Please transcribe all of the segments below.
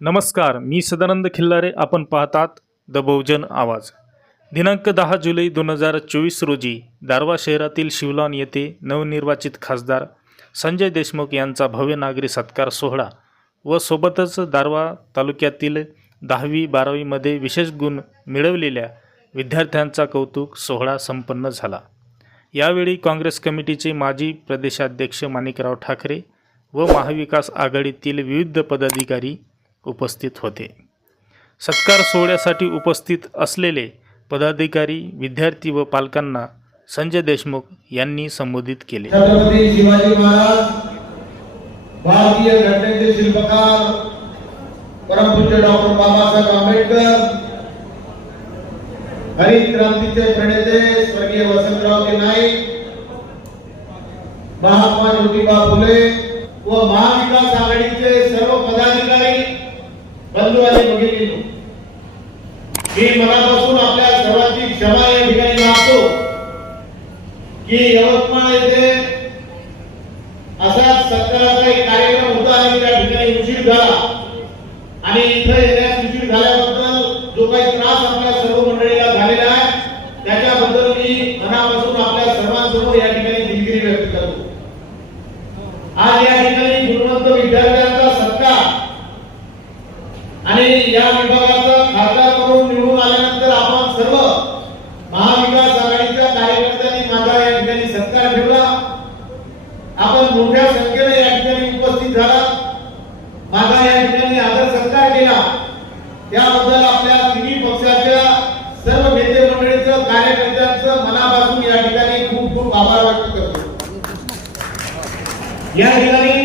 नमस्कार मी सदानंद खिल्लारे. आपण पाहतात द बहुजन आवाज. दिनांक दहा जुलै दोन हजार चोवीस रोजी दारवा शहरातील शिवलान येथे नवनिर्वाचित खासदार संजय देशमुख यांचा भव्य नागरी सत्कार सोहळा व सोबतच दारवा तालुक्यातील दहावी बारावीमध्ये विशेष गुण मिळवलेल्या विद्यार्थ्यांचा कौतुक सोहळा संपन्न झाला. यावेळी काँग्रेस कमिटीचे माजी प्रदेशाध्यक्ष माणिकराव ठाकरे व महाविकास आघाडीतील विविध पदाधिकारी उपस्थित होते. सत्कार सोहळ्यासाठी उपस्थित असलेले पदाधिकारी विद्यार्थी व पालकांना संजय देशमुख यांनी संबोधित केले. छत्रपती शिवाजी महाराज भारतीय घटनेचे शिल्पकार परमपूज्य डॉक्टर बाबासाहेब आंबेडकर हरित क्रांतीचे प्रणेते स्वर्गीय वसंतरावजी नाईक महात्मा ज्योतिबा फुले व महाविकास आघाडीचे सर्व पदाधिकारी बंधू बघितले भगिनी मी मनापासून आपल्या सर्वांची क्षमा या ठिकाणी मागतो. की यवतमाळ येथे असाच सत्काराचा एक कार्यक्रम होता आणि त्या ठिकाणी उशीर झाला. आणि इथं येण्यास उशीर झाल्याबद्दल जो काही त्रास आपल्या सर्व मंडळीला झालेला आहे त्याच्याबद्दल मी मनापासून आपल्या सर्वांसमोर या ठिकाणी दिलगिरी व्यक्त करतो. आज या ठिकाणी गुणवंत विद्यार्थ्यांचा सत्कार आणि या विभागाचा खासदार म्हणून निवडून आल्यानंतर आपण सर्व महाविकास आघाडीच्या कार्यकर्त्यांनी माझा या ठिकाणी सत्कार ठेवला. आपण मोठ्या संख्येने या ठिकाणी उपस्थित झाला. माझा या ठिकाणी आदर सत्कार केला. त्याबद्दल आपल्या तिन्ही पक्षाच्या सर्व नेते मंडळीचं कार्यकर्त्यांचं मनापासून या ठिकाणी खूप खूप आभार व्यक्त करतो. या ठिकाणी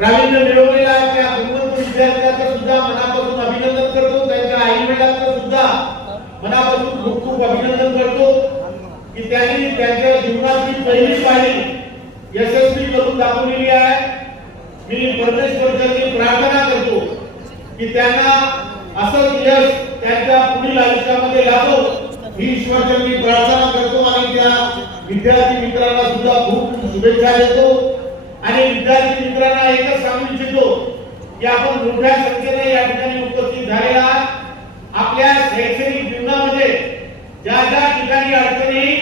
प्रावीण्य मिळवलेला त्या गुणवंत विद्यार्थ्यांचं सुद्धा मनापासून अभिनंदन करतो. त्यांच्या आई वडिलांचं सुद्धा मनापासून खूप खूप अभिनंदन करतो. की त्यांनी त्यांच्या जीवनाची पहिली पायरी यशस्वी करून दाखवलेली आहे. मी परमेश्वरचरणी प्रार्थना करतो की त्यांना असंच यश त्यांच्या पुढील आयुष्यामध्ये लाभो. ही मी प्रार्थना करतो आणि त्या विद्यार्थी मित्रांना सुद्धा खूप शुभेच्छा देतो. आणि विद्यार्थी मित्रांना एकच सांगू इच्छितो की आपण मोठ्या संख्येने या ठिकाणी उपस्थित झाले आहात. आपल्या शैक्षणिक जीवनामध्ये ज्या ज्या ठिकाणी अडचणी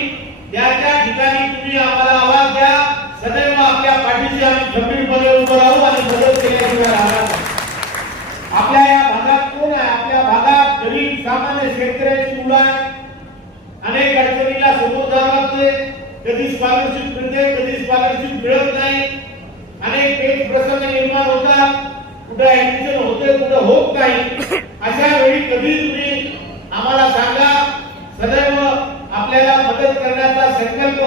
त्या त्या ठिकाणी तुम्ही आम्हाला आवाज द्या. सदैव आपल्या पाठीशी आम्ही खंबीरपणे उभं राहू आणि मदत केल्याशिवाय राहणार आपल्या या भागात कोण आहे? आपल्या भागात गरीब सामान्य शेतकऱ्याची मुलं आहे अनेक अडचणीला समोर जावं लागते कधी स्कॉलरशिप मिळते कधी स्कॉलरशिप मिळत नाही. अनेक एक प्रसंग निर्माण होतात. कुठं ऍडमिशन होते कुठं होत नाही. अशा वेळी कधी तुम्ही आम्हाला सांगा. सदैव आपल्याला मदत करण्याचा संकल्प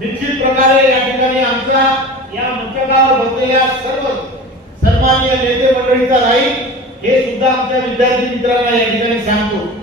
निश्चित प्रकारे या ठिकाणी आमचा या मंचकावर बसलेल्या सर्व सन्माननीय नेते मंडळीचा राहील. हे सुद्धा आमच्या विद्यार्थी मित्रांना या ठिकाणी सांगतो.